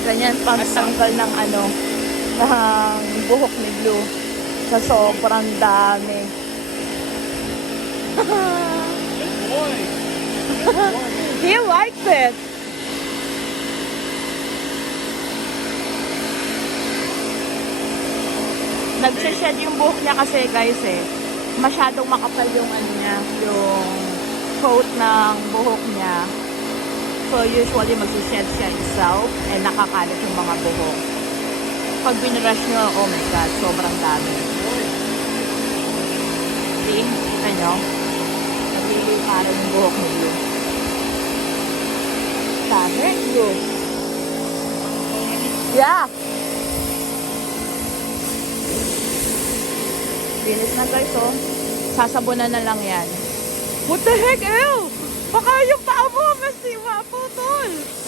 Ganyan pangtanggal ng ano, ng buhok ni Blue. Sa sobrang dami. Good boy. Good boy. He likes it. Nagsished yung buhok niya kasi guys eh. Masyadong makapal yung ano niya, yung coat ng buhok niya. So usually magsished siya itself and nakakalat yung mga buhok. Pag binrush nyo, oh my god, sobrang dami. See? Kita nyo? Nagliliparan yung buhok ni Blue. Dami, Blue. Yeah! Linis na guys, oh. Sasabunan na lang yan. What the heck, ew! Baka yung paa mo, mas putol!